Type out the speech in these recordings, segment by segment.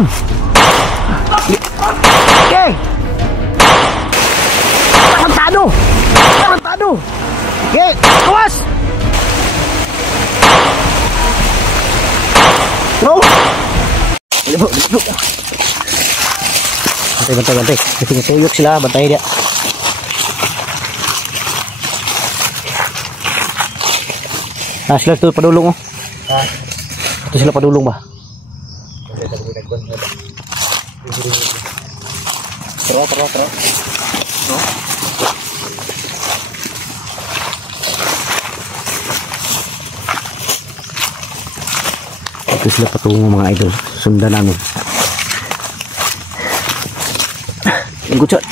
Okay. Tarantado. Tarantado. Okay, awas. No. Bantay. Kasi natuyok sila, bantay dia. Nah, sila tu padulong oh. Ha? Ito sila padulong ba? Tero. No? Ito sila patungo mga idol. Sundan namin. Gucot.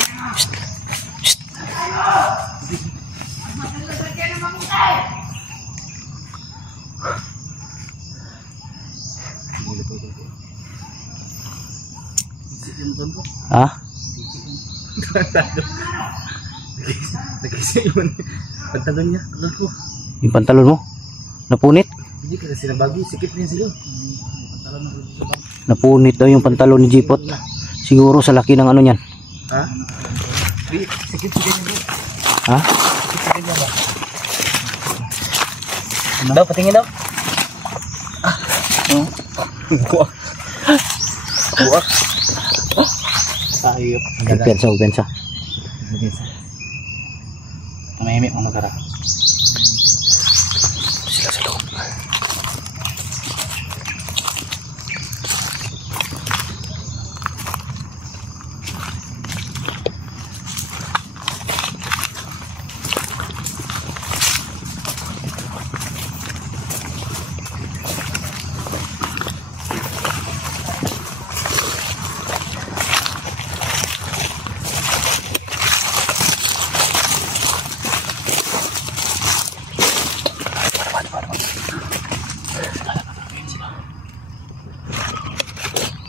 Ah? Nag-isa yun. Pantalon niya. Pantalon ko. Yung pantalon mo? Napunit? Hindi kasi nabagi. Sikip niya sila. Napunit daw yung pantalon ni Jipot. Siguro sa laki ng ano niyan. Ha? Sikip niya bro. Ha? Sikip niya ba? Ano? Daw, patingin daw. Ah. Buwak. Buwak. Ayop. Pensa. Tumahimik mga kara. Sila sa loob.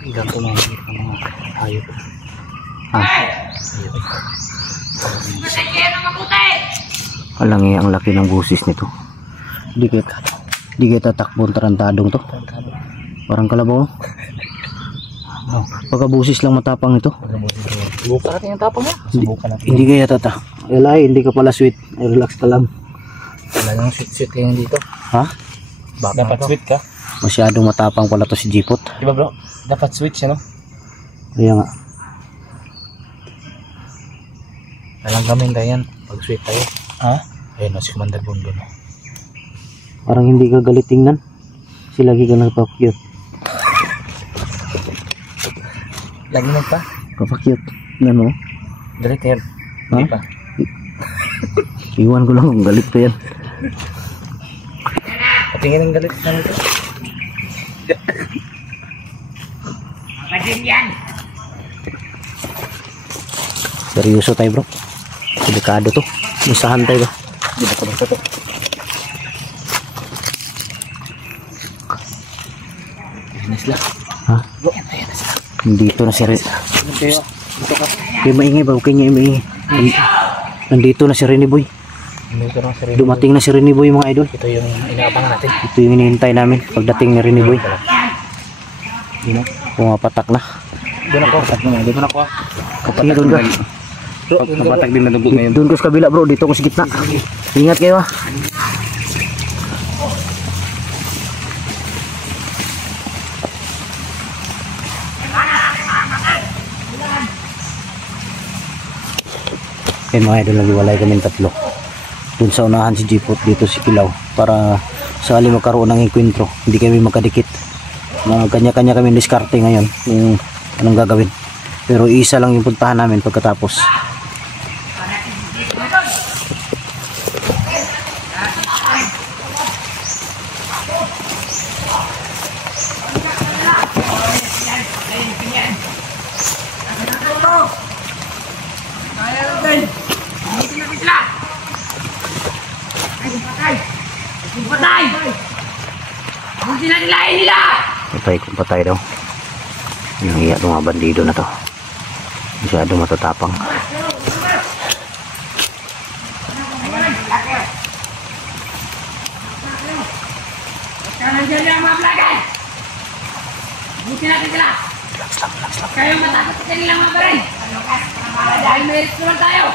Ganto na mga hayop. Alangi ang laki ng busis nito. Di kayo tatakbong tarantadong to. Parang kalabaw. Oh, pagkabusis lang matapang ito. Subukan natin yung tapang mo. Subukan natin. Hindi kaya tata. Elay, hindi ka pala sweet. Relax ka lang. Talagang sweet kayo dito. Ha? Dapat sweet ka. Masyadong matapang pala to si Jipot. Diba bro? Dapat sweet siya no? Kaya nga. Alang gamin tayo yan. Pag sweet tayo. Ha? Ayun no, si Commander Bondo no. Parang hindi ka galit tingnan. Si lagi ka nagpa-cute. Lagi nagpa? Papa-cute. Yan mo. Galit yan. Ha? Hindi pa. Iwan ko lang kung galit pa yan. Patingin ang galit na nito. Seryoso tayo bro. Delikado to. Misahan tayo ba? Di ba ito to? Yanis lang. Ha? Bro, yanis lang. Nandito na si Rene. Dito ka. Kaya maingay ba? Okay niya maingay. Nandito na si Rene Boy. Dito na si Rene. Dumating na si Rene Boy mga idol. Ito yung inaabangan natin. Ito yung hinihintay namin pagdating ni Rene Boy. Dino? Pumapatak na. Doon ako. Doon ako. Sige, doon ka. Kapatag din nadugog ngayon. Doon ko sa kabila bro. Dito ko sa gitna. Ingat kayo ha. Eh mga idol, naghiwalay kami tatlo. Doon sa unahan si Jipot, dito si Kilaw. Para sakali magkaroon ng enkwentro, hindi kami magkadikit. Kanya-kanya kami diskarte ngayon kung anong gagawin. Pero isa lang yung puntahan namin pagkatapos. Patay daw. Yung iya ng mga bandido na to. Masyado matatapang. Kayo matakot sa kanila mga baray. Dahil may restaurant tayo.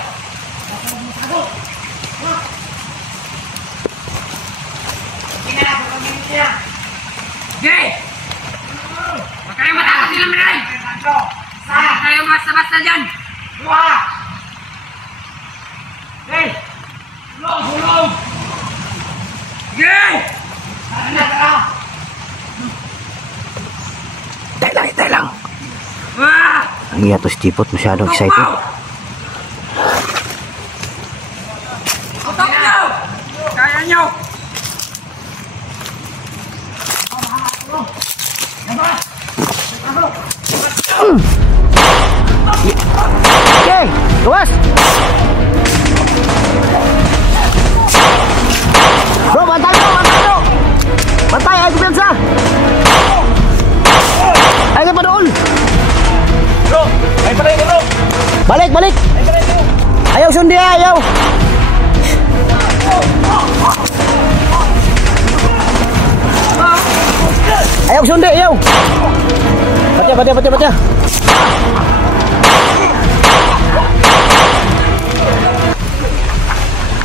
Okay! Huwag kayo matakot sila mga baray. Huwag kayo basta-basta dyan. Okay! Hulog! Okay! Hintay lang. Ang iya to si Jipot, masyadong excited. Utok nyo! Kaya nyo! Okay, luwas! Bro, bantay bro! Bantay, ay kumpiyansa! Ay ka pa doon! Bro, ay patay ka bro. Balik! Ayaw sundi, ayaw! Ayaw sundi, ayaw! Patya!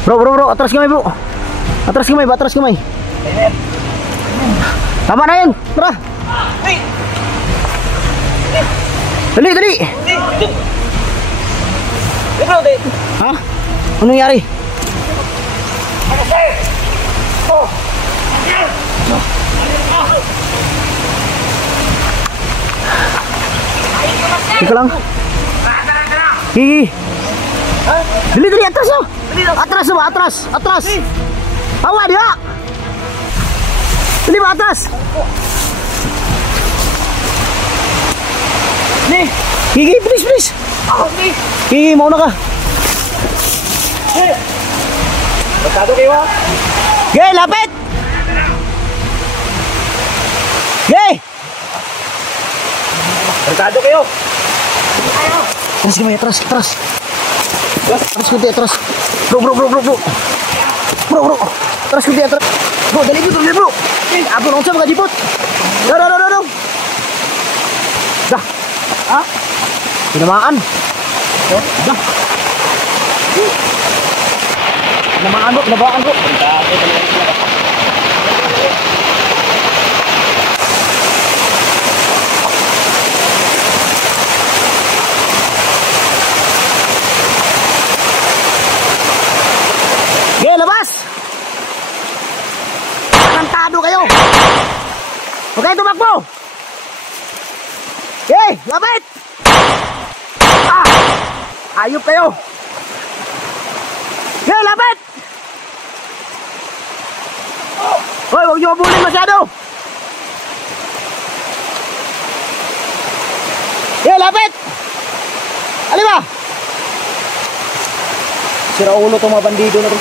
Bro, atras kamay. Tama na yan, tara! Dali! Ha? Anong nangyari? Teka lang. Higi. Dali, atras oh. Atras. Hawa dia. Dali ba atras? Nih, Gigi, please. Gigi, mau na ka? Magkado kayo ha? Gigi, lapit! Gigi! Magkado kayo? Atras kamay, atras. Atras kunti, atras. Bro. Atras kunti, atras. Bro, dali bro. Apo nung sa mga jipot. Dong. Dah. Ha? Tinamaan. Dah. Tinamaan bro. Ge, labas! Kantado kayo! Huwag kayo tumakbo! Ge, lapit! Ayop kayo! Ge, lapit! Hoy, huwag niyo mabulin masyado! Ge, lapit! Ali ba? Sira ulo itong mga bandido na ito.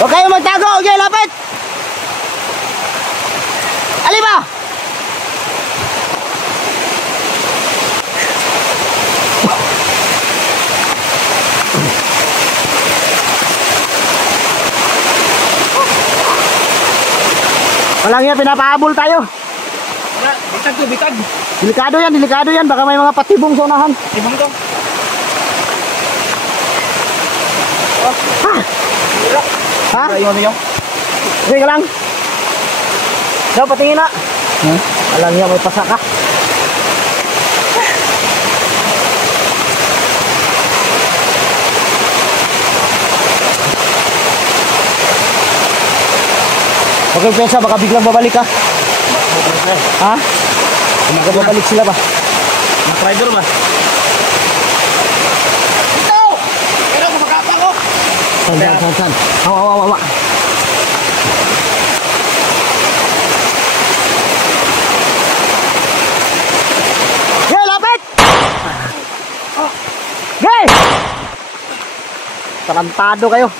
Huwag kayo magtago! Okay, lapit! Ali ba? Walang yan, pinapahabol tayo. Bitag. Delikado yan. Baka may mga patibong sa unahan. Ibang to. Ha? Ayun niyo. Sige ka lang. Daw, patingin na. Alam niya, may pasaka. Okay, pensa, baka biglang babalik ka. Ha? Baka babalik sila ba? Rider ba? Ito! Pero kumakapa ko! San. Hawa. Hey, lapit! Hey! Tarantado kayo.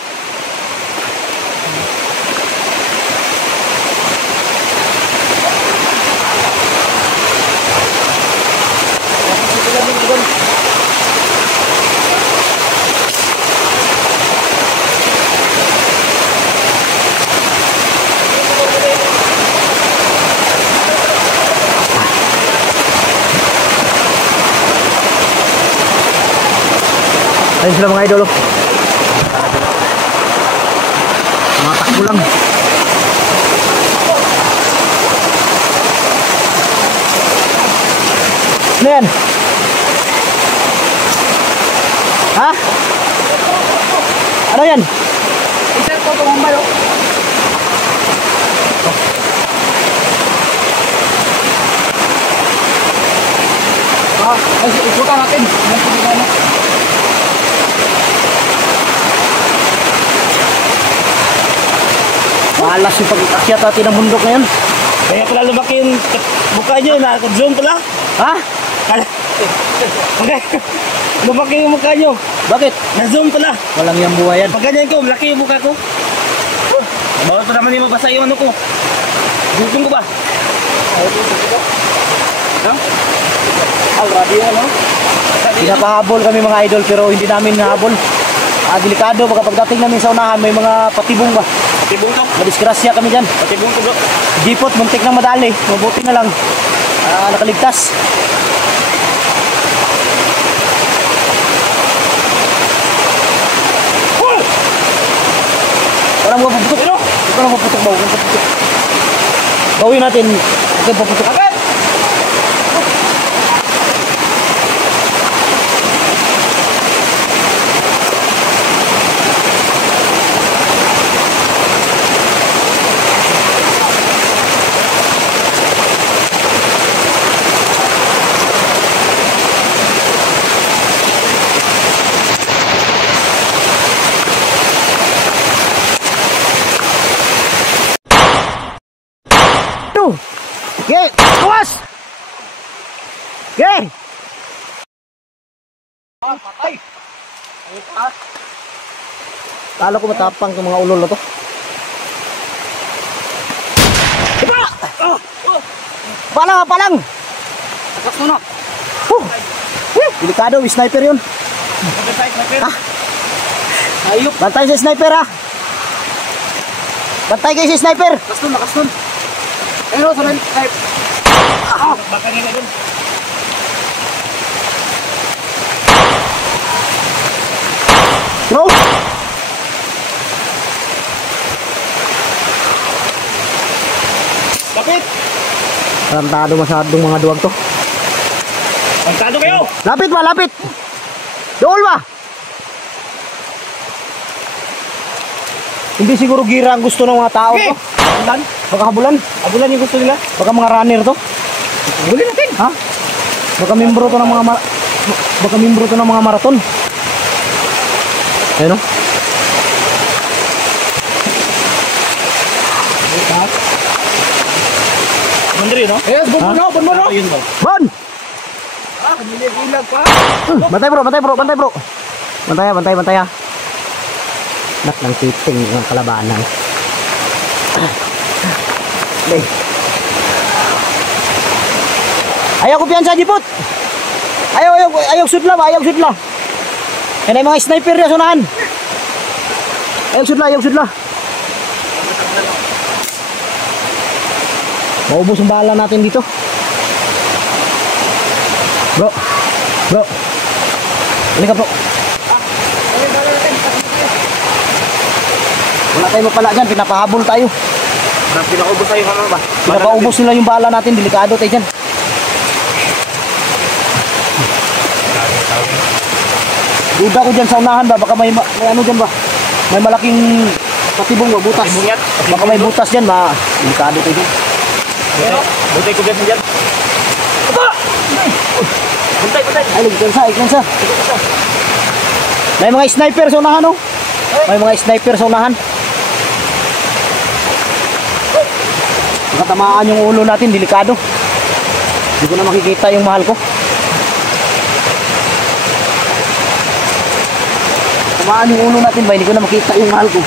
Ayun sila mga idol. Mga takbo lang. Ano yan? Ha? Ano yan? Isa ko tumambay oh. Ay, ikutan natin. Malas yung pag-akyat natin ng bundok ngayon. Kaya pala lumaki yung mukha nyo, naka-zoom pala. Ha? Okay. Lumaki yung mukha nyo. Bakit? Na-zoom pala. Walang yang buhayan. Pag ganyan ko, malaki yung mukha ko. Bawal ko naman yung mabasa yung ano ko. Gutom ko ba? Ha? Radio ano? Pinapahabol kami mga idol pero hindi namin nahabol. Delikado baka pagdating namin sa unahan may mga patibong ba? Patibong to? Madisgrasya kami dyan. Patibong to bro. Jeepot, muntik nang madali. Mabuti na lang. Nakaligtas. Parang mapuputok. Parang mapuputok ba? Gawin natin. Okay, paputok. Agad! Okay, awas! Okay! Patay! Kala ko matapang itong mga ulol na to. Diba! Palang! Akas mo na! Delikado, sniper yun. Ayop! Bantay sa sniper ha! Bantay kayo sa sniper! Lakas nun! Pero sa snipe! Baka nga dun! Bro! Lapit! Tarantado masyadong mga duwag to. Pagkado kayo! Lapit ba? Lapit! Dool ba? Hindi siguro gira ang gusto ng mga tao to. Habulan? Baka habulan. Habulan yung gusto nila? Baka mga runner to. Huli natin! Ha? Baka membro to ng mga baka membro to ng mga marathon. Ayun o. Mandri no? Yes, bon mo no! Ayun ba? Bon! Kanilig-ilag pa! Bantay bro. Bantay ha. Nak ng titing ng kalabanan. Day. Ayaw ko piyan sa jipot. Ayaw sudla. Yan ay mga sniper ya sunahan. Ayaw sudla. Maubos ang bala natin dito. Bro. Ini ka bro. Wala tayo mapala dyan, pinapahabol tayo. Pinapaubos tayo ano ba? Pinapaubos nila yung bala natin, delikado tayo dyan. Duda ko dyan sa unahan ba, baka may ano dyan ba? May malaking patibong ba, butas. Baka may butas dyan, delikado tayo dyan. Buntay ko dyan. Buntay. Ay, iglansa. May mga sniper sa unahan oh. May mga sniper sa unahan. Nakatamaan yung ulo natin, delikado. Hindi ko na makikita yung mahal ko. Tamaan yung ulo natin ba, hindi ko na makita yung mahal ko.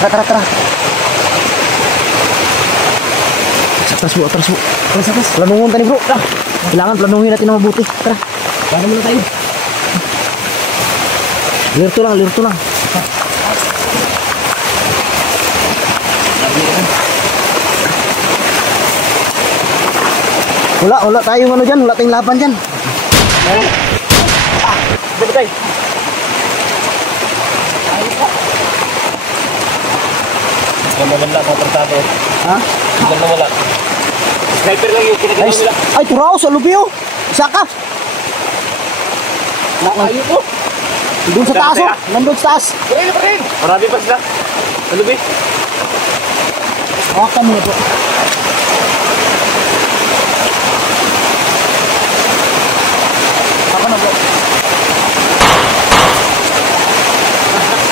Tara. Atras mo. Planungan tayo bro. Kailangan planungin natin na mabuti. Tara. Plano muna tayo. Lirto lang. Wala tayong ano dyan. Wala tayong laban dyan. Buntay. Yan naman lang, mga partado. Ha? Yan na wala. Sniper lang yung Ay, kinagalaw nila. ay turaw sa lubyo. Isa ka. Ayun po. Doon sa taas oh. Nandun sa taas. Ayun pa rin. Marami pa sila. Malubi. Hawakan mo na po. Ako na po.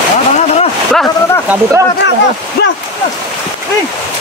Tara. Tara! Tara. Tara. Tara! Tara!